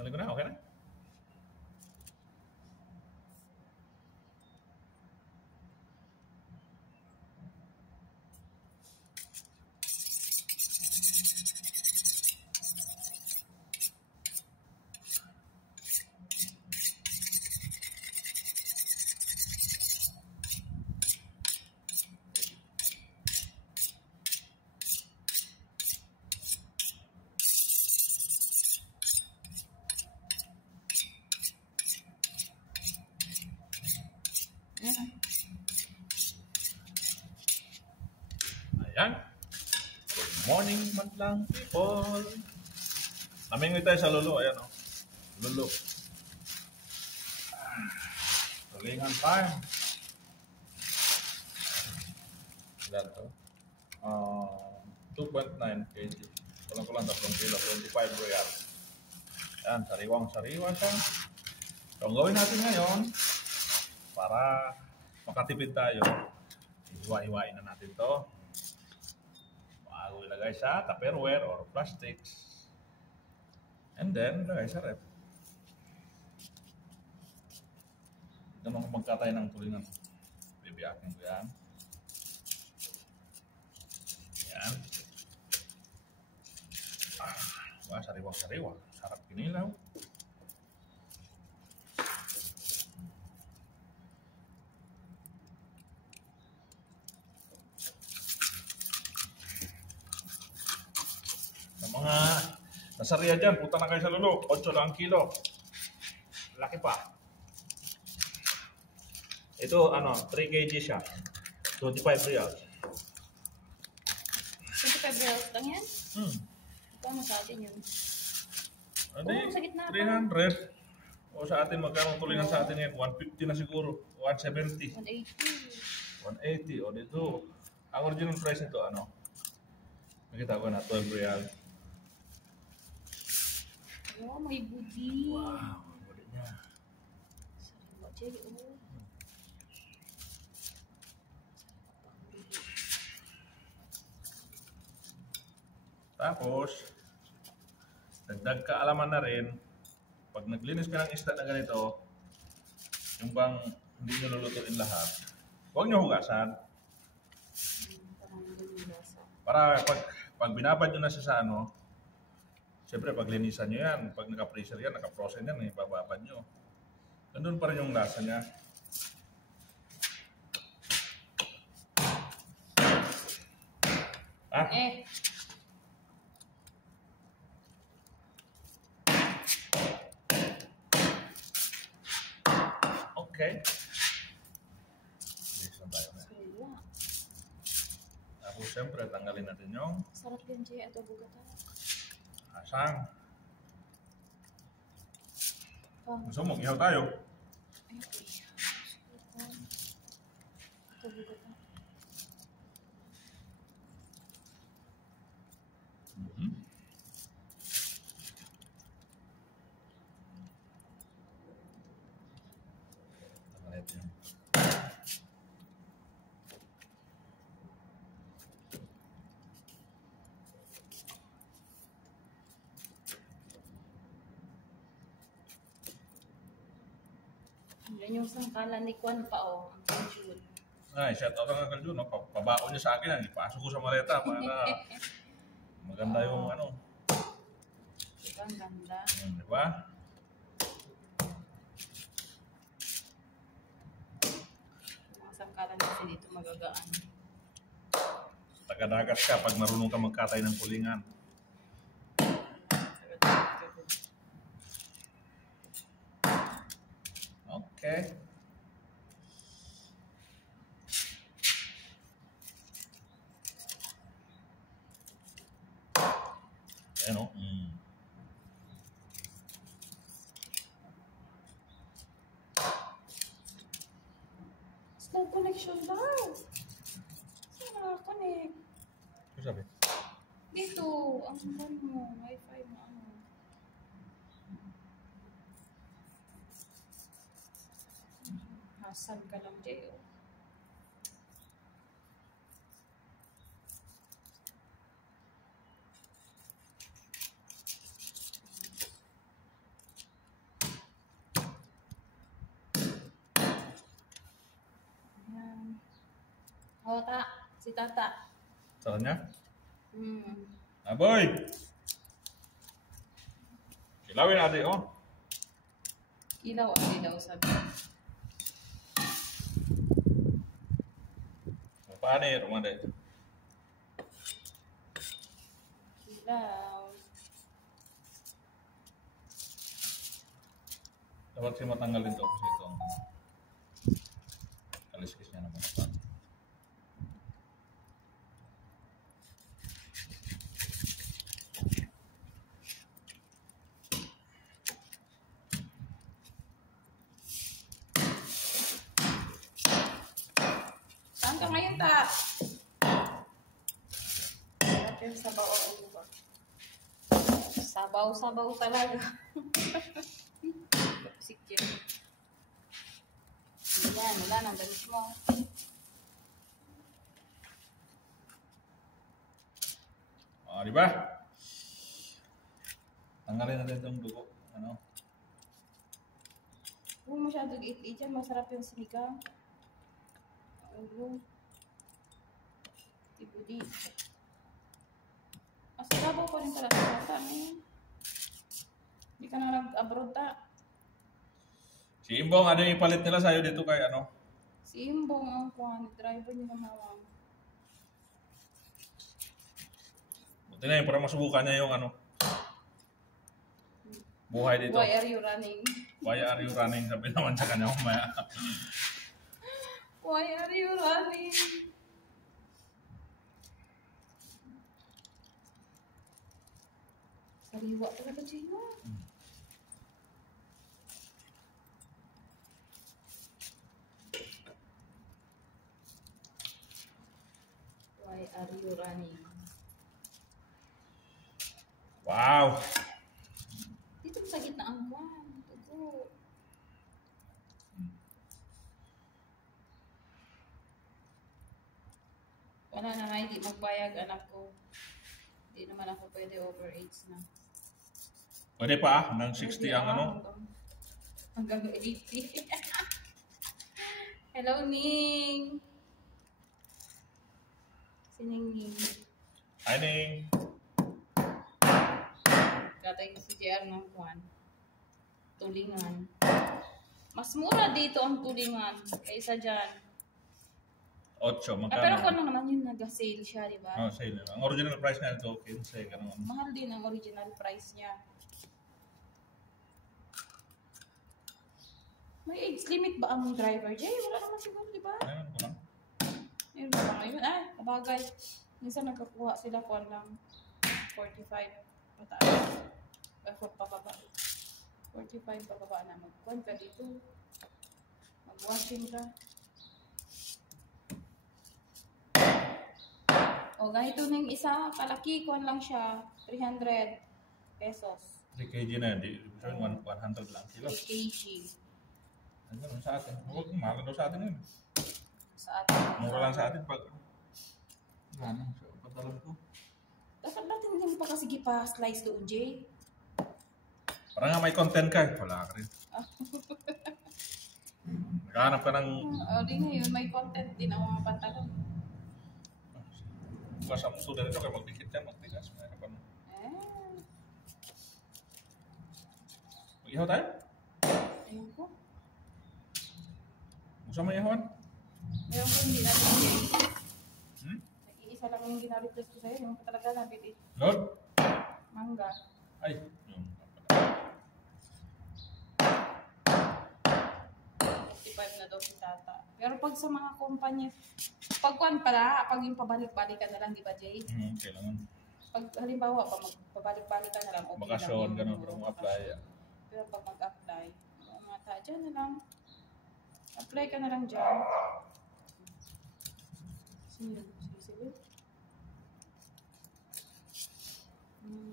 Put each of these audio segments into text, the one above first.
Tanggalin ko na, okay na? Ayan. Good morning, madlang people. Namingoy tayo sa lulo. Ayan, oh. Lulo. Tulingan time. Ilan to? 2.9 kg. Kulang-kulang 3 kilo. 25 real. Ayan, sariwang-sariwa siya. So, ang gawin natin ngayon, para makatipid tayo, iwa-iwain na natin to. Bago ilagay sa Tupperware or plastics. And then, ilagay sa ref. Ganun kung magkatay ng tulingan. Bibiyakin ko yan. Yan. Wah, sariwang-sariwa. Sarap kinilaw. Sa mga nasariya dyan, punta na kayo sa lulo. 8 lang ang kilo. Laki pa. Ito, 3 kg siya. 25 reals. 25 reals lang yan? Kano sa atin yun? Ano sa gitna pa. 300. O sa atin, magkano tulingan sa atin ngayon? 150 na siguro. 170. 180. 180. O dito, ang original price nito, nakita ko na, 12 real. Oh, may budi. Wow, budi niya. Sariwa, Jay. Oh. Tapos, dagdag kaalaman na rin, pag naglinis ka ng isda na ganito, yung bang hindi nyo lulutuin lahat, huwag nyo hugasan. Para pag binabad nyo na siya sa siyempre pag linisan nyo yan, pag naka-freezer yan, naka-frozen yan, bababad nyo. Nandun pa rin yung lasa niya. Okay. Listen tayo na. Tapos siyempre, tanggalin natin yung sarap din, Jay. Ito bugata. asang. Gusto mo, ihaw tayo. Ito bugata. Yan yung sangkalan ni Kwan pa, oh. Ang Kaljun. Ay, shout out ang Kaljun, no? Pabao niya sa akin, ipasok ko sa maleta para maganda yung Diba, ang ganda. Di ba? Mga sangkalan kasi dito magagaan. Taga-dagat ka pag marunong ka magkatay ng tulingan. Okay. Ayan o. Slow connection daw. Saan nakakonect? Ano sabi? Dito, ang phone mo, wifi mo, Hasan ka lang, Jay. Oh, ta. Si tata. Caranya? Hmm. Aboy! Kilawin adik, oh. Ilaw ang daw sabi. Paano yung rumah dek? Ilaw. Dapat sih matanggalin tuh situ. Kaliskisnya naman. Saan ka ngayon, ta? Sarap yung sabaw o ulo ba? Sabaw-sabaw talaga. Kapsik yun. Yan, wala nang damit mo. Oh, di ba? Tanggalin natin itong dugo. Ano? Huwag masyado liit-liit yan. Masarap yung sinigang. Ulo. Tibudi. Sabaw pa rin talaga sa bata. Hindi ka na nag-abroad ta. Si Imbong, ano yung ipalit nila sa'yo dito kay ano? Si Imbong ang kuhan. Driver niya namawang. Buti na yun, para masubukan niya yung ano. Buhay dito. Why are you running? Why are you running? Sabi naman sa kanya kumaya. Why are you running? Sariwa talaga, Gina. Why are you running? Wow! Dito sa gitna ang kwan. Tugo. Wala na nga, hindi magbayag anak ko. Hindi naman ako pwede over age na. Pwede pa ng 60 ang ano? Hanggang 80. Hello, Ning. Si Ning Ning. Hi, Ning. Katay si JR ng kwan. Tulingan. Mas mura dito ang tulingan kaysa dyan. 8, magkano? Pero kung naman yun, nag-sale siya, di ba? Oh, sale na. Ang original price na ito, 15, ganun. Mahal din ang original price niya. May age limit ba ang driver, Jay? Wala naman siguro, di ba? Ayun ko lang. Meron ba ngayon? Ah, kabagay. Minsan nagkakuha sila kung lang 45 pataas. Pababa. 45 pababa na. Magkuhan ka dito. Mag-washing ka. O, ganito na yung isa, kalaki, kuhan lang siya, 300 pesos. 3 kg na yun, di 100 lang kilo. 3 kg. Ay, ganun sa atin. Huwag, mahal daw sa atin yun. Sa atin. Mura lang sa atin pag... Ano, sa patalam ko. Dapat natin hindi mo pa kasi gipa-slice doon, Jay. Parang nga may content ka eh. Wala ka rin. Naghahanap ka ng... Di ngayon, may content din ang mga pantalon. Bukas ang sudan ito kaya magdikit yan, magtigas. Mayroon Mag-ihaw tayo? Ayun ko. Gusto mo ihawan? Meron ko hindi natin, Jay. Hmm? Nag-iisa lang yung ginaritas ko sa'yo. Yung talaga nabili. Lord? Mangga. Ay, yung... 55 na daw si tata. Pero pag sa mga kumpanya, pag kuwan pala, pag yung pabalik-balik ka na lang, di ba, Jay? Kailangan. Pag halimbawa, pag magpabalik-balik ka na lang, okay Bakasyon, lang ganun, pero mag-apply. Pero pag mag-apply, mata, dyan na lang. Apply ka na lang dyan. Sige.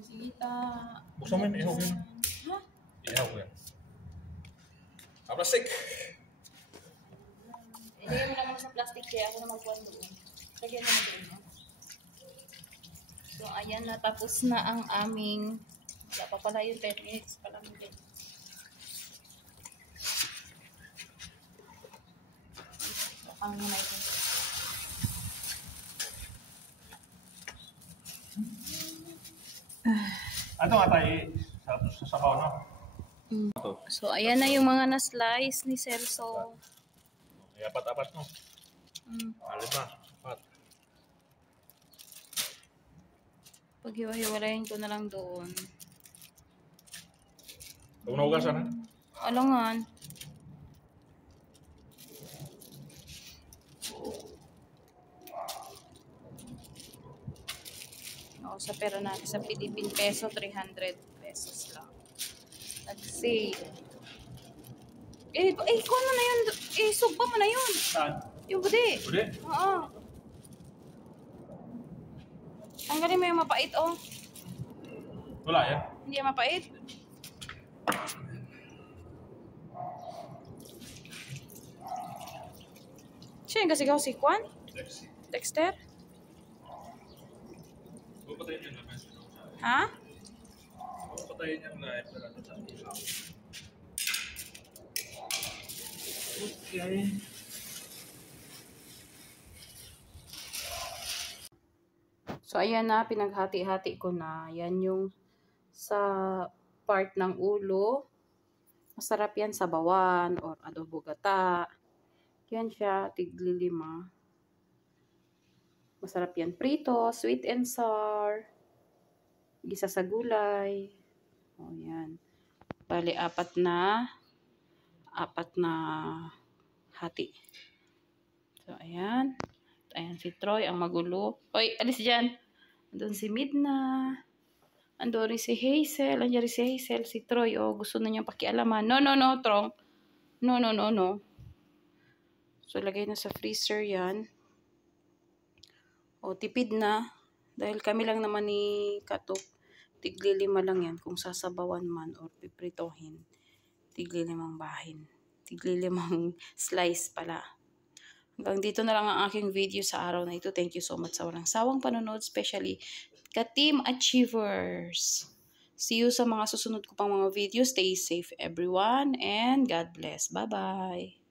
Sige ta. Buksan mo yun, ihaw yun. Ha? Ihaw ko yan. Plastic! Ilagay mo naman sa plastic kaya ako na magkuhan doon. Lagyan mo na doon. No? So, ayan, natapos na ang aming, wala pa pala yung 10 minutes pa lang din. Bakang muna ito. Ano nga tayo sa sabaw, no? So, ayan na yung mga na-slice ni Celso. Apat-apat, no? Lima, apat. Paghiwa-hiwalayin ko na lang doon. Kung nahugasan, ha? Alangan. O, sa pera natin sa Philippine peso, 300 pesos lang. Nag-save. Kung ano na yun? Sugpa mo na yun. Saan? Yung budi. Budi? Oo. Tanggalin mo yung mapait, oh. Wala yan. Hindi yan mapait. Siya yung kasigaw si Kwan? Dexter? Patayin yung live. Ha? Patayin yung live. Okay. So, ayan na, pinaghati-hati ko na. Yan yung sa part ng ulo. Masarap yan sa bawan or adobo gata. Yan siya, tigli-5. Masarap yan prito, sweet and sour. Gisa sa gulay. O, yan. Bali, apat na hati. So, ayan. Ayan si Troy, ang magulo. Hoy, alis dyan. Andun si Midna. Andun rin si Hazel. Andun rin si Hazel. Si Troy, oh, gusto na niyang pakialaman. No, Trong. No. So, lagay na sa freezer yan. O, tipid na. Dahil kami lang naman ni Katok. Tigli-5 lang yan. Kung sasabawan man or pipritohin. Tigli-5 bahin. Tigli-5 slice pala. Hanggang dito na lang ang aking video sa araw na ito. Thank you so much sa walang sawang panonood, especially ka-Team Achievers. See you sa mga susunod ko pang mga videos. Stay safe everyone and God bless. Bye-bye.